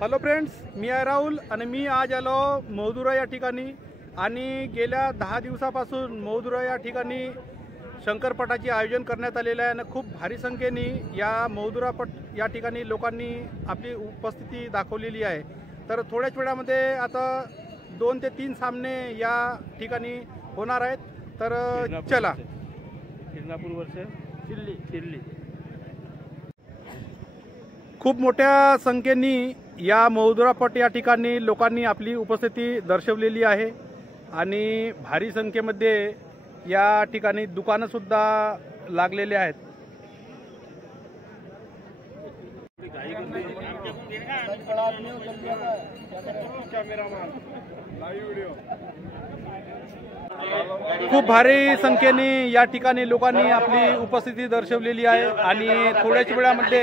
Hello friends, मी आहे राहुल आणि मी आज आलो मौदुरा या ठिकाणी। आणि गेल्या 10 दिवसापासून मौदुरा या ठिकाणी शंकरपटाचे आयोजन करण्यात आलेले आहे आणि खूप भारी संख्येने या मौदुरा पट या ठिकाणी लोकांनी आपली उपस्थिती दाखवलेली आहे। तर थोड्याच वेळामध्ये आता 2 ते 3 सामने या ठिकाणी होणार आहेत। तर चला किरणापूर वर्ष चिल्ली खूप मोठ्या संख्येने या मौदुरा पट या ठिकाणी लोकांनी आपली उपस्थिती दर्शवलेली आहे आणि भारी संख्येमध्ये या ठिकाणी दुकानं सुद्धा लागलेले आहेत। खूप भारी संख्येने या ठिकाणी लोकांनी आपली उपस्थिती दर्शवलेली आहे आणि थोड्याच वेळामध्ये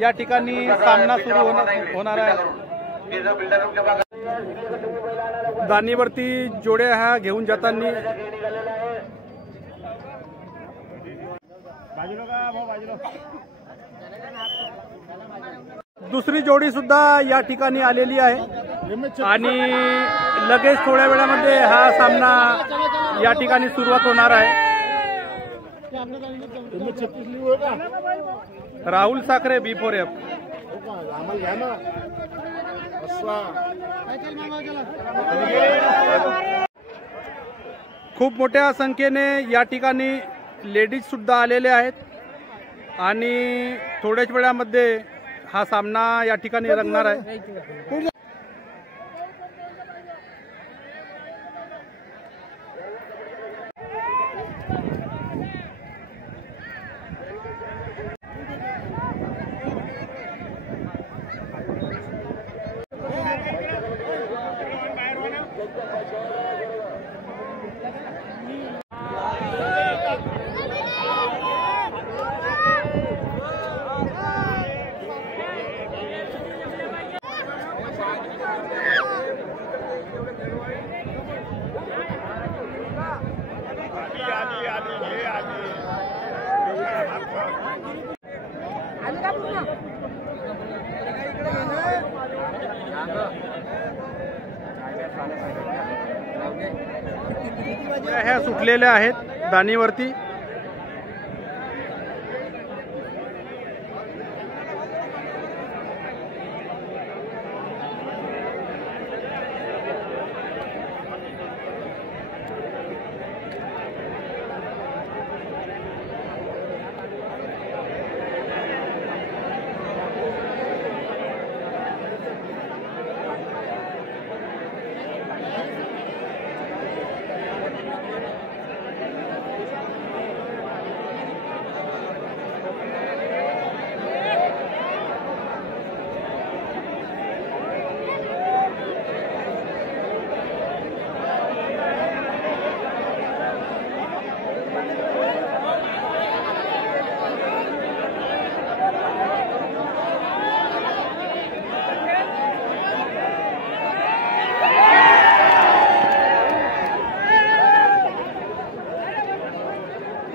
या ठिकाणी सामना सुरू होणार आहे। दानीवरती जोड्या ह्या घेऊन जाताना दुसरी जोडी सुद्धा या ठिकाणी आलेली आहे आणि लगेच थोड्या वेळामध्ये हा सामना या ठिकाणी सुरुवात होणार आहे। राहुल साखरे B4F। खूप मोठ्या संख्येने या ठिकाणी लेडीज सुद्धा आलेले आहेत आणि थोड्याच वेळामध्ये हा सामना या ठिकाणी रंगणार आहे। ह्या सुटलेल्या आहेत दानीवरती।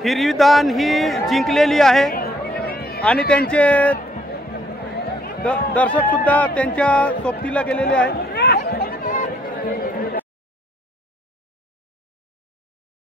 हिरवी दान ही जिंकलेली आहे आणि त्यांचे दर्शक सुद्धा त्यांच्या सोबतीला गेलेले आहेत।